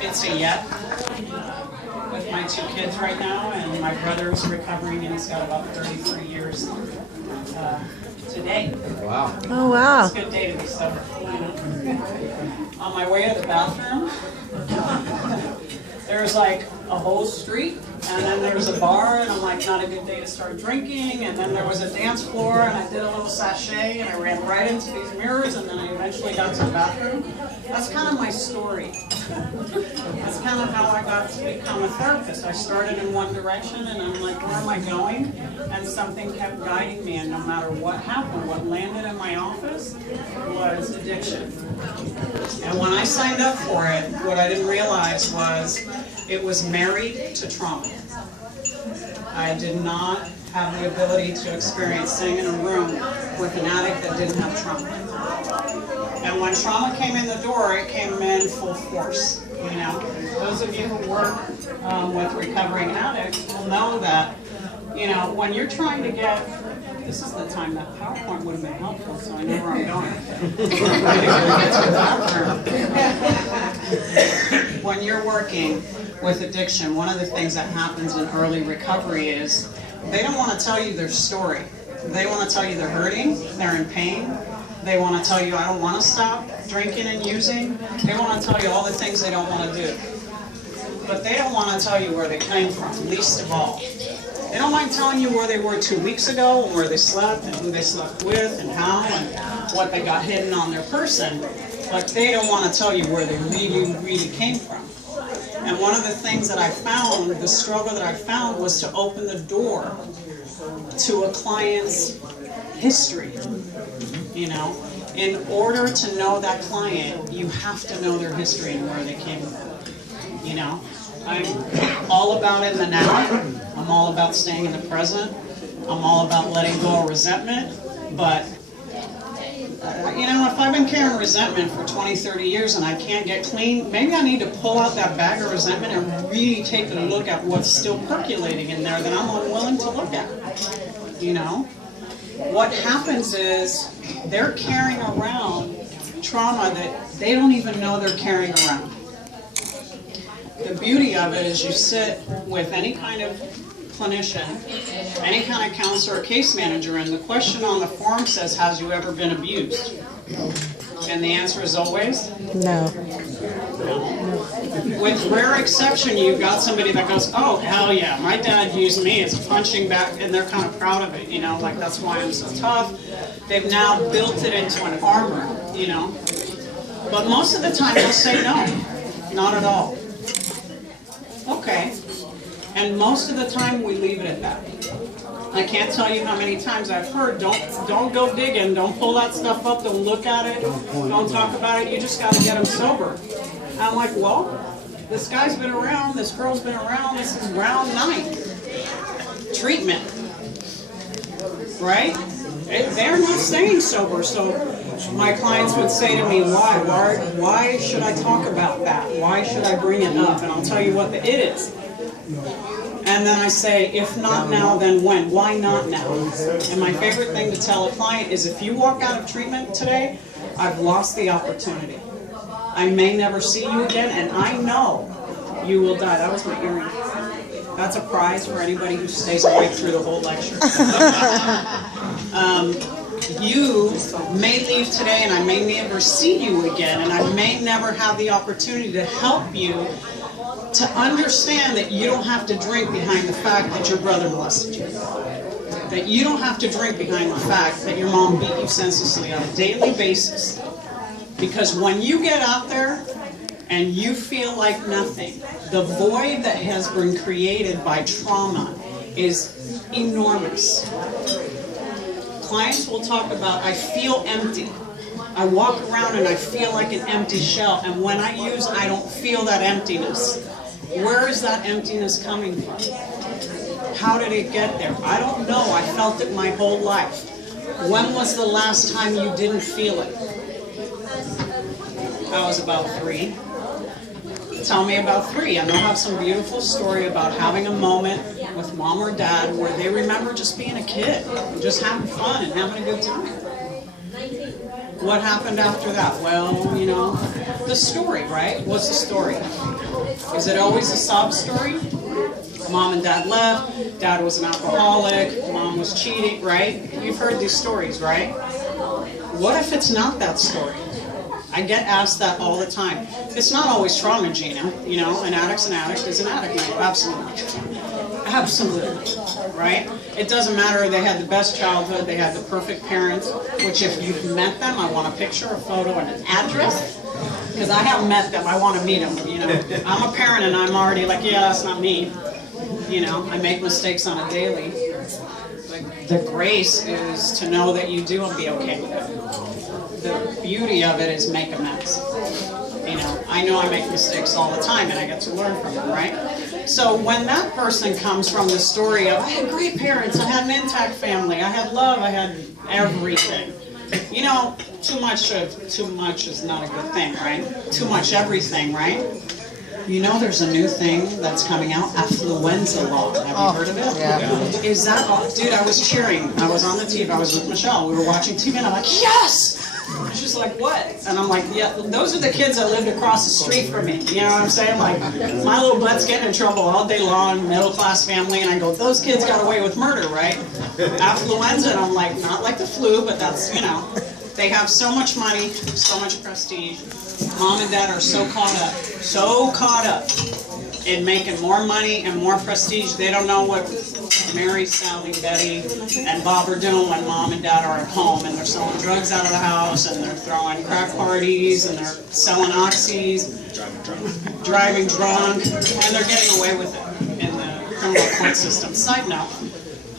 It's a yet with my 2 kids right now, and my brother's recovering, and he's got about 33 years today. Wow. Oh, wow. It's a good day to be sober. On my way to the bathroom, there's like a whole street, and then there's a bar, and I'm like, not a good day to start drinking, and then there was a dance floor, and I did a little sachet, and I ran right into these mirrors, and then I eventually got to the bathroom. That's kind of my story. That's kind of how I got to become a therapist. I started in one direction, and I'm like, where am I going? And something kept guiding me, and no matter what happened, what landed in my office was addiction. And when I signed up for it, what I didn't realize was it was married to trauma. I did not have the ability to experience staying in a room with an addict that didn't have trauma. And when trauma came in the door, it came in full force. You know, those of you who work with recovering addicts will know that, you know, when you're trying to get, this is the time that PowerPoint would have been helpful, so I know where I'm going. When you're working with addiction, one of the things that happens in early recovery is they don't want to tell you their story. They want to tell you they're hurting, they're in pain. They want to tell you, I don't want to stop drinking and using. They want to tell you all the things they don't want to do. But they don't want to tell you where they came from, least of all. They don't mind telling you where they were 2 weeks ago, and where they slept, and who they slept with, and how, and what they got hidden on their person. But they don't want to tell you where they really came from. And one of the things that I found, the struggle that I found, was to open the door to a client's history. You know, in order to know that client, you have to know their history and where they came from. You know, I'm all about in the now. I'm all about staying in the present. I'm all about letting go of resentment. But, you know, if I've been carrying resentment for 20, 30 years and I can't get clean, maybe I need to pull out that bag of resentment and really take a look at what's still percolating in there that I'm unwilling to look at. You know? What happens is they're carrying around trauma that they don't even know they're carrying around. The beauty of it is you sit with any kind of clinician, any kind of counselor or case manager, and the question on the form says, has you ever been abused? And the answer is always? No. With rare exception, you've got somebody that goes, oh, hell yeah, my dad used me as a punching bag, and they're kind of proud of it, you know, like that's why I'm so tough. They've now built it into an armor, you know. But most of the time they'll say no, not at all. Okay. And most of the time we leave it at that. I can't tell you how many times I've heard, don't go digging, don't pull that stuff up, don't look at it, don't talk about it, you just got to get them sober. I'm like, well, this guy's been around, this girl's been around, this is round 9. Treatment. Right? They're not staying sober, so my clients would say to me, why should I talk about that? Why should I bring it up? And I'll tell you what the it is. And then I say, if not now, then when? Why not now? And my favorite thing to tell a client is, if you walk out of treatment today, I've lost the opportunity. I may never see you again, and I know you will die. That was my earring. That's a prize for anybody who stays awake through the whole lecture. You may leave today, and I may never see you again, and I may never have the opportunity to help you to understand that you don't have to drink behind the fact that your brother molested you. That you don't have to drink behind the fact that your mom beat you senselessly on a daily basis. Because when you get out there and you feel like nothing, the void that has been created by trauma is enormous. Clients will talk about, I feel empty. I walk around and I feel like an empty shell, and when I use, I don't feel that emptiness. Where is that emptiness coming from? How did it get there? I don't know. I felt it my whole life. When was the last time you didn't feel it? I was about 3. Tell me about 3. I know I have some beautiful story about having a moment with mom or dad where they remember just being a kid, just having fun and having a good time. What happened after that? Well, you know, the story, right? What's the story? Is it always a sob story? Mom and dad left, dad was an alcoholic, mom was cheating, right? You've heard these stories, right? What if it's not that story? I get asked that all the time. It's not always trauma, Gina. You know, an addict's an addict is an addict. No, absolutely. Absolutely. Right? It doesn't matter, they had the best childhood, they had the perfect parents, which if you've met them, I want a picture, a photo, and an address. Because I haven't met them, I want to meet them, you know. I'm a parent and I'm already like, yeah, that's not me. You know, I make mistakes on a daily. But the grace is to know that you do and be okay with it. The beauty of it is make a mess. You know I make mistakes all the time and I get to learn from them, right? So when that person comes from the story of, I had great parents, I had an intact family, I had love, I had everything. You know, too much is not a good thing, right? Too much everything, right? You know there's a new thing that's coming out, affluenza law. Have you heard of it? Yeah. Is that, dude, I was cheering. I was on the TV, I was with Michelle. We were watching TV and I'm like, yes! She's like, what? And I'm like, yeah, those are the kids that lived across the street from me. You know what I'm saying? Like, my little butt's getting in trouble all day long, middle-class family, and I go, those kids got away with murder, right? Affluenza, and I'm like, not like the flu, but that's, you know, they have so much money, so much prestige. Mom and dad are so caught up in making more money and more prestige. They don't know what Mary, Sally, Betty, and Bob are doing when mom and dad are at home, and they're selling drugs out of the house, and they're throwing crack parties, and they're selling oxys, driving drunk, and they're getting away with it in the criminal court system. Side note,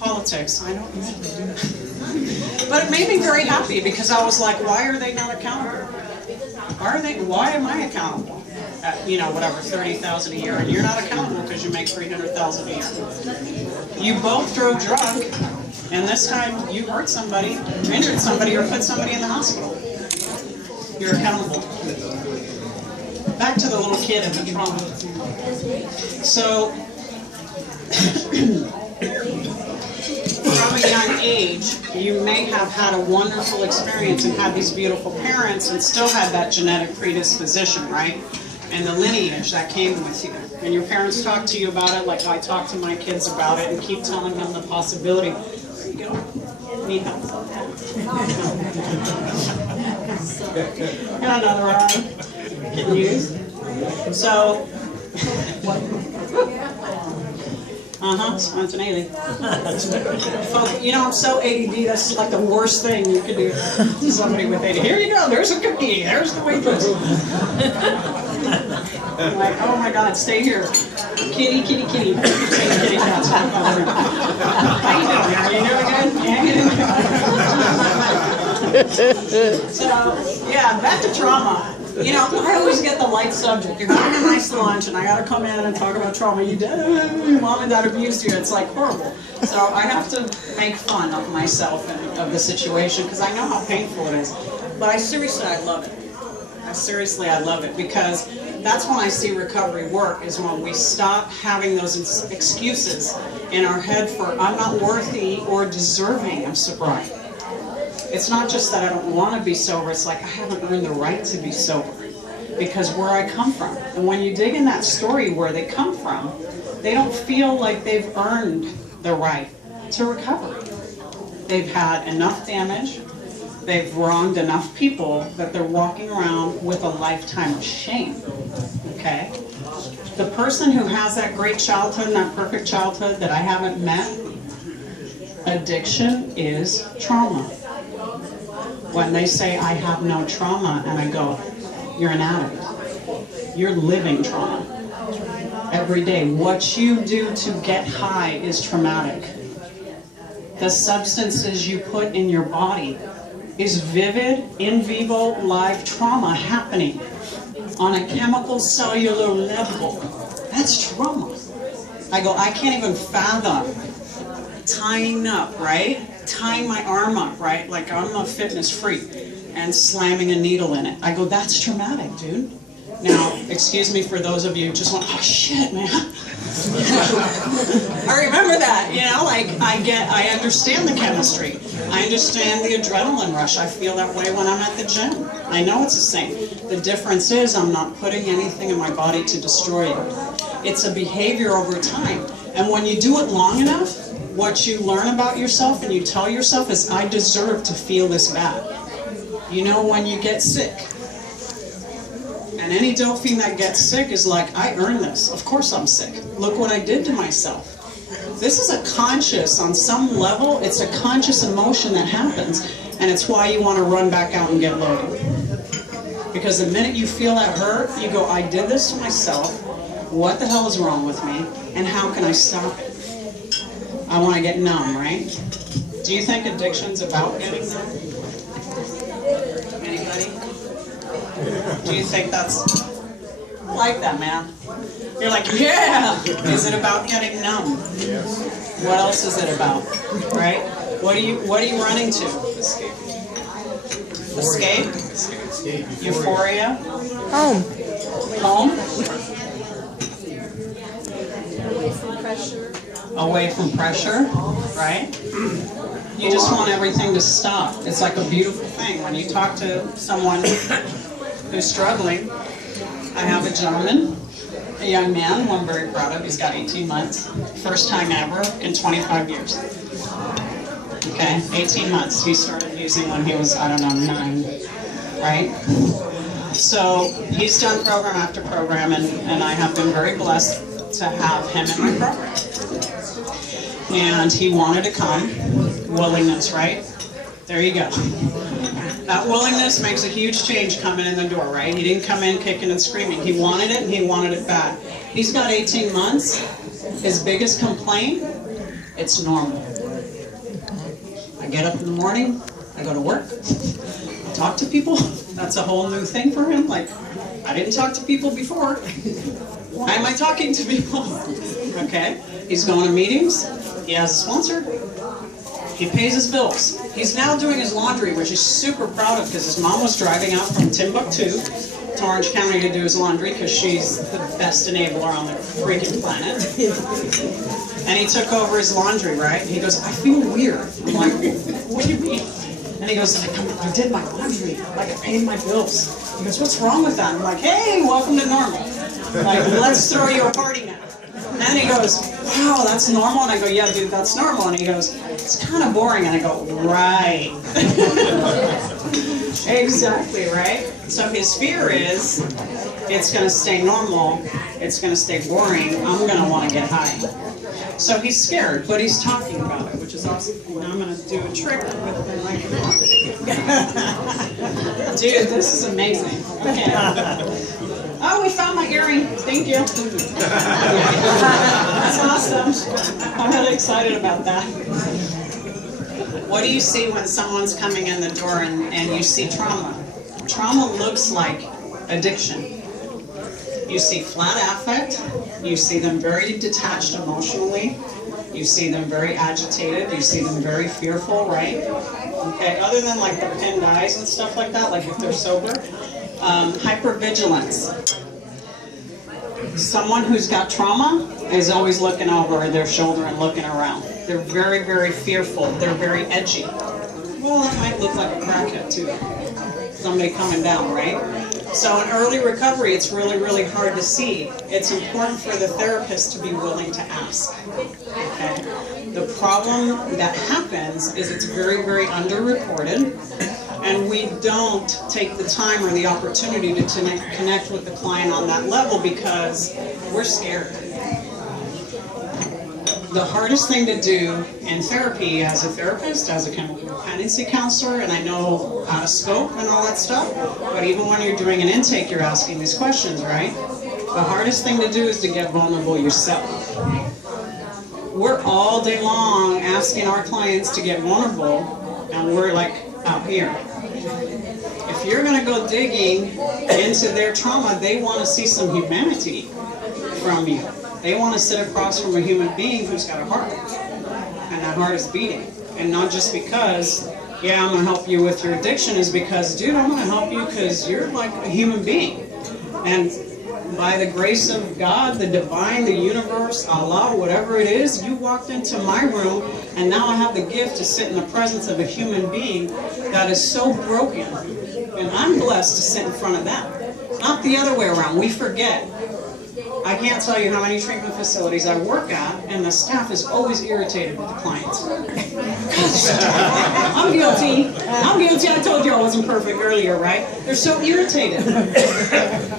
politics, I don't usually do that. But it made me very happy because I was like, why are they not accountable? Why am I accountable? At, you know, whatever, $30,000 a year, and you're not accountable because you make $300,000 a year. You both drove drunk, and this time you hurt somebody, injured somebody, or put somebody in the hospital. You're accountable. Back to the little kid and the trauma. So, from a young age, you may have had a wonderful experience and had these beautiful parents and still had that genetic predisposition, right? And the lineage that came with you. And your parents talk to you about it like I talk to my kids about it and keep telling them the possibility. There you go. Need help. Got another one. Can use. So, spontaneity. Folks, you know, I'm so ADD, that's like the worst thing you could do to somebody with ADD. Here you go, there's a cookie, there's the waitress. I'm like, oh my God, stay here. Kitty, kitty, kitty. Kitty cats. How you doing? Are you doing good? So, yeah, back to trauma. You know, I always get the light subject. You're having a nice lunch, and I got to come in and talk about trauma. You did, mom and dad abused you. It's like horrible. So I have to make fun of myself and of the situation because I know how painful it is. But I love it. I love it because that's when I see recovery work, is when we stop having those excuses in our head for I'm not worthy or deserving of sobriety. It's not just that I don't want to be sober, it's like I haven't earned the right to be sober because where I come from. And when you dig in that story where they come from, they don't feel like they've earned the right to recovery. They've had enough damage, they've wronged enough people that they're walking around with a lifetime of shame, okay? The person who has that great childhood and that perfect childhood that I haven't met, addiction is trauma. When they say, I have no trauma, and I go, you're an addict. You're living trauma. Every day. What you do to get high is traumatic. The substances you put in your body is vivid, in vivo, live trauma happening on a chemical cellular level. That's trauma. I go, I can't even fathom tying up, right? Tying my arm up, right? Like I'm a fitness freak and slamming a needle in it. I go, that's traumatic, dude. Now, excuse me for those of you who just went, oh shit, man. I remember that, you know, like I understand the chemistry. I understand the adrenaline rush. I feel that way when I'm at the gym. I know it's the same. The difference is I'm not putting anything in my body to destroy it. It's a behavior over time. And when you do it long enough, what you learn about yourself and you tell yourself is, I deserve to feel this bad. You know, when you get sick, and any Delphine that gets sick is like, I earned this. Of course I'm sick. Look what I did to myself. This is a conscious, on some level, it's a conscious emotion that happens. And it's why you want to run back out and get loaded. Because the minute you feel that hurt, you go, I did this to myself. What the hell is wrong with me? And how can I stop it? I want to get numb, right? Do you think addiction's about getting numb? Anybody? Do you think that's like that, man? You're like, yeah! Is it about getting numb? What else is it about? Right? What are you running to? Escape. Escape? Euphoria? Home. Home? Away from pressure. Away from pressure, right? You just want everything to stop. It's like a beautiful thing. When you talk to someone who's struggling, I have a gentleman, a young man who I'm very proud of. He's got 18 months. First time ever in 25 years. Okay, 18 months. He started using when he was, I don't know, 9, right? So he's done program after program, and I have been very blessed to have him in my program. And he wanted to come. Willingness, right? There you go. That willingness makes a huge change coming in the door, right? He didn't come in kicking and screaming. He wanted it, and he wanted it bad. He's got 18 months. His biggest complaint, it's normal. I get up in the morning, I go to work, I talk to people. That's a whole new thing for him. Like, I didn't talk to people before. Why am I talking to people? Okay, he's going to meetings. He has a sponsor. He pays his bills. He's now doing his laundry, which he's super proud of because his mom was driving out from Timbuktu to Orange County to do his laundry because she's the best enabler on the freaking planet. And he took over his laundry, right? He goes, I feel weird. I'm like, what do you mean? And he goes, I did my laundry, like I paid my bills. He goes, what's wrong with that? I'm like, hey, welcome to normal. Like, let's throw you a party now. And he goes, wow, that's normal? And I go, yeah, dude, that's normal. And he goes, it's kind of boring. And I go, right. Exactly, right? So his fear is, it's going to stay normal, it's going to stay boring, I'm going to want to get high. So he's scared, but he's talking about it, which is awesome. Now I'm going to do a trick with the microphone. Dude, this is amazing. Okay. Oh, we found my earring. Thank you. That's awesome. I'm really excited about that. What do you see when someone's coming in the door and you see trauma? Trauma looks like addiction. You see flat affect. You see them very detached emotionally. You see them very agitated. You see them very fearful, right? Okay, other than like the pinned eyes and stuff like that, like if they're sober. Hypervigilance. Someone who's got trauma is always looking over their shoulder and looking around. They're very, very fearful. They're very edgy. Well, it might look like a crackhead too. Somebody coming down, right? So in early recovery, it's really, really hard to see. It's important for the therapist to be willing to ask. Okay? The problem that happens is it's very, very underreported. And we don't take the time or the opportunity to connect with the client on that level because we're scared. The hardest thing to do in therapy as a therapist, as a chemical dependency counselor, and I know out of scope and all that stuff, but even when you're doing an intake, you're asking these questions, right? The hardest thing to do is to get vulnerable yourself. We're all day long asking our clients to get vulnerable, and we're like out here. If you're going to go digging into their trauma, they want to see some humanity from you. They want to sit across from a human being who's got a heart, and that heart is beating. And not just because, yeah, I'm going to help you with your addiction, is because, dude, I'm going to help you because you're like a human being. And by the grace of God, the divine, the universe, Allah, whatever it is, you walked into my room, and now I have the gift to sit in the presence of a human being that is so broken. And I'm blessed to sit in front of them. Not the other way around. We forget. I can't tell you how many treatment facilities I work at, and the staff is always irritated with the clients. I'm guilty. I'm guilty. I told you I wasn't perfect earlier, right? They're so irritated.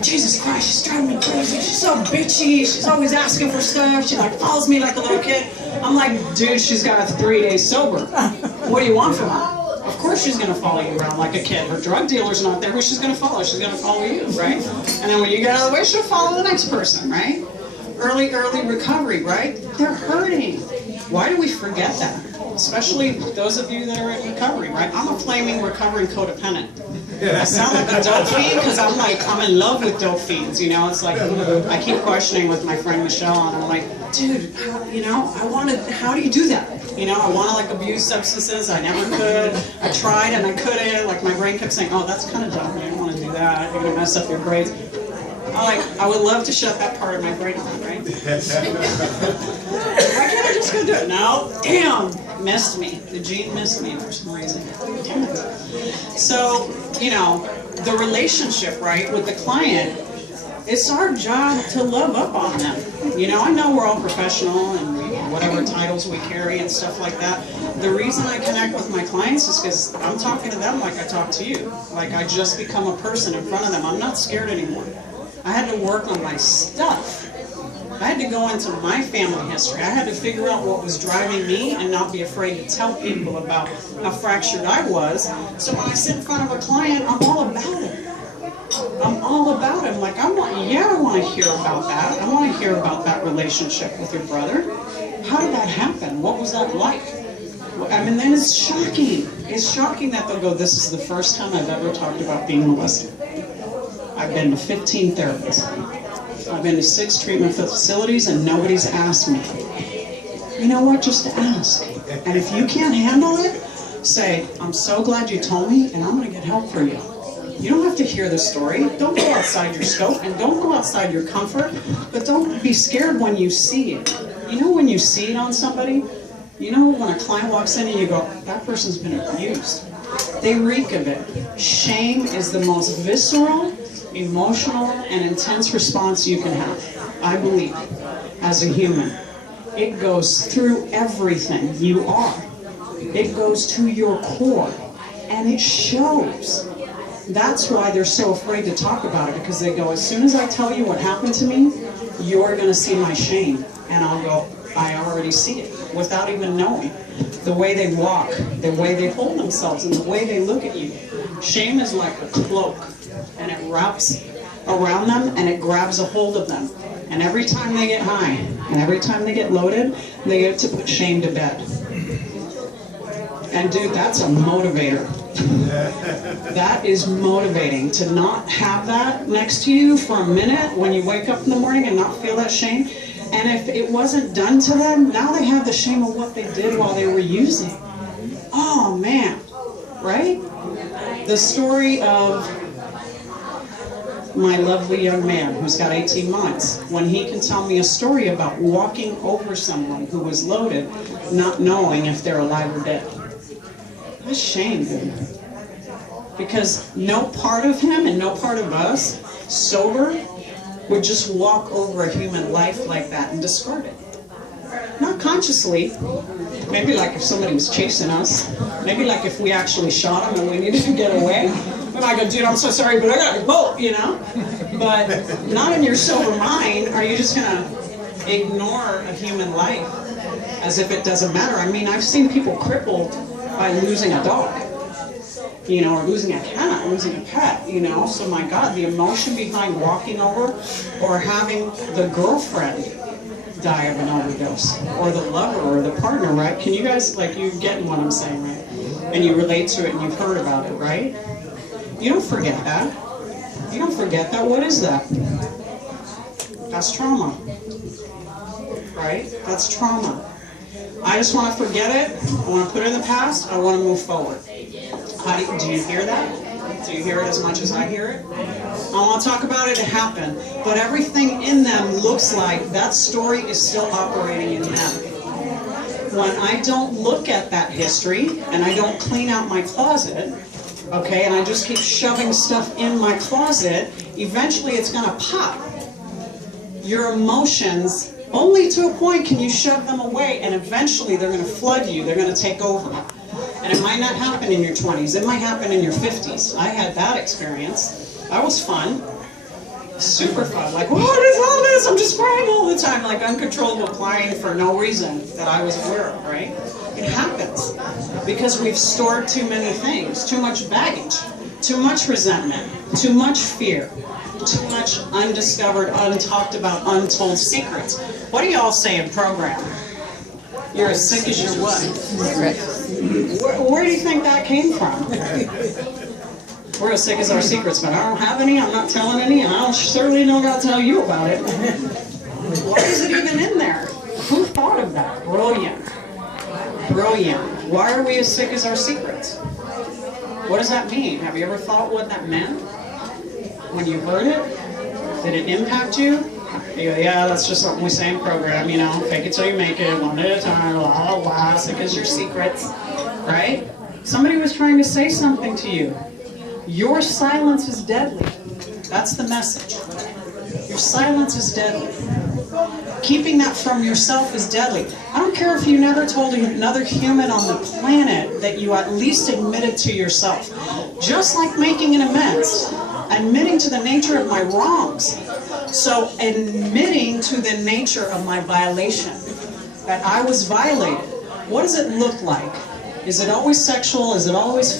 Jesus Christ, she's driving me crazy. She's so bitchy. She's always asking for stuff. She like follows me like a little kid. I'm like, dude, she's got 3 days sober. What do you want from her? Of course she's going to follow you around like a kid. Her drug dealer's not there. Who she's going to follow? She's going to follow you, right? And then when you get out of the way, she'll follow the next person, right? Early recovery, right? They're hurting. Why do we forget that? Especially those of you that are in recovery, right? I'm a flaming recovering codependent. I sound like a dope fiend because I'm in love with dope fiends, you know? It's like, I keep questioning with my friend Michelle, and I'm like, dude, you know, how do you do that? You know, I want to like abuse substances, I never could. I tried and I couldn't. Like my brain kept saying, oh, that's kind of dumb. You don't want to do that. You're going to mess up your grades. I would love to shut that part of my brain off, right? Why can't I just go do it? No, damn, missed me. The gene missed me for some reason. Damn it. So, you know, the relationship, right, with the client, it's our job to love up on them. You know, I know we're all professional and whatever titles we carry and stuff like that. The reason I connect with my clients is because I'm talking to them like I talk to you. Like I just become a person in front of them. I'm not scared anymore. I had to work on my stuff. I had to go into my family history. I had to figure out what was driving me and not be afraid to tell people about how fractured I was. So when I sit in front of a client, I'm all about it. I'm all about it. I'm like, I want to hear about that. I want to hear about that relationship with your brother. How did that happen? What was that like? I mean, then it's shocking. It's shocking that they'll go, this is the first time I've ever talked about being molested. I've been to 15 therapists. I've been to 6 treatment facilities and nobody's asked me. You know what? Just ask. And if you can't handle it, say, I'm so glad you told me and I'm going to get help for you. You don't have to hear the story. Don't go outside your scope and don't go outside your comfort, but don't be scared when you see it. You know when you see it on somebody? You know when a client walks in and you go, that person's been abused. They reek of it. Shame is the most visceral, emotional, and intense response you can have, I believe, as a human. It goes through everything you are. It goes to your core, and it shows. That's why they're so afraid to talk about it, because they go, as soon as I tell you what happened to me, you're going to see my shame. And I'll go, I already see it, without even knowing. The way they walk, the way they hold themselves, and the way they look at you. Shame is like a cloak, and it wraps around them, and it grabs a hold of them. And every time they get high, and every time they get loaded, they get to put shame to bed. And dude, that's a motivator. That is motivating, to not have that next to you for a minute when you wake up in the morning and not feel that shame. And if it wasn't done to them, now they have the shame of what they did while they were using. Oh man, right? The story of my lovely young man who's got 18 months, when he can tell me a story about walking over someone who was loaded, not knowing if they're alive or dead. That's shame, dude. Because no part of him and no part of us, sober, would just walk over a human life like that and discard it. Not consciously. Maybe like if somebody was chasing us. Maybe like if we actually shot him and we needed to get away. We might go, dude, I'm so sorry, but I gotta go, you know? But not in your sober mind are you just gonna ignore a human life as if it doesn't matter. I mean, I've seen people crippled by losing a dog, you know, or losing a cat, or losing a pet, you know. So my God, the emotion behind walking over or having the girlfriend die of an overdose, or the lover or the partner, right? Can you guys, like, you getting what I'm saying, right? And you relate to it and you've heard about it, right? You don't forget that. You don't forget that. What is that? That's trauma, right? That's trauma. I just want to forget it. I want to put it in the past. I want to move forward. Do you hear that? Do you hear it as much as I hear it? I want to talk about it, it happened. But everything in them looks like that story is still operating in them. When I don't look at that history and I don't clean out my closet, okay, and I just keep shoving stuff in my closet, eventually it's going to pop. Your emotions, only to a point can you shove them away, and eventually they're going to flood you, they're going to take over. And it might not happen in your 20s, it might happen in your 50s. I had that experience. That was fun. Super fun. Like, what is all this? I'm just crying all the time, like uncontrollable crying for no reason that I was aware of, right? It happens because we've stored too many things, too much baggage, too much resentment, too much fear, too much undiscovered, untalked about, untold secrets. What do y'all say in program? You're as sick as your what? Where do you think that came from? We're as sick as our secrets, but I don't have any, I'm not telling any, and I certainly don't got to tell you about it. Why is it even in there? Who thought of that? Brilliant. Brilliant. Why are we as sick as our secrets? What does that mean? Have you ever thought what that meant? When you heard it? Did it impact you? You go, yeah, that's just something we say in program, you know, fake it till you make it, one at a time, blah, blah, blah, sick as your secrets, right? Somebody was trying to say something to you. Your silence is deadly. That's the message. Your silence is deadly. Keeping that from yourself is deadly. I don't care if you never told another human on the planet that you at least admitted to yourself. Just like making an amends, admitting to the nature of my wrongs. So admitting to the nature of my violation, that I was violated. What does it look like? Is it always sexual? Is it always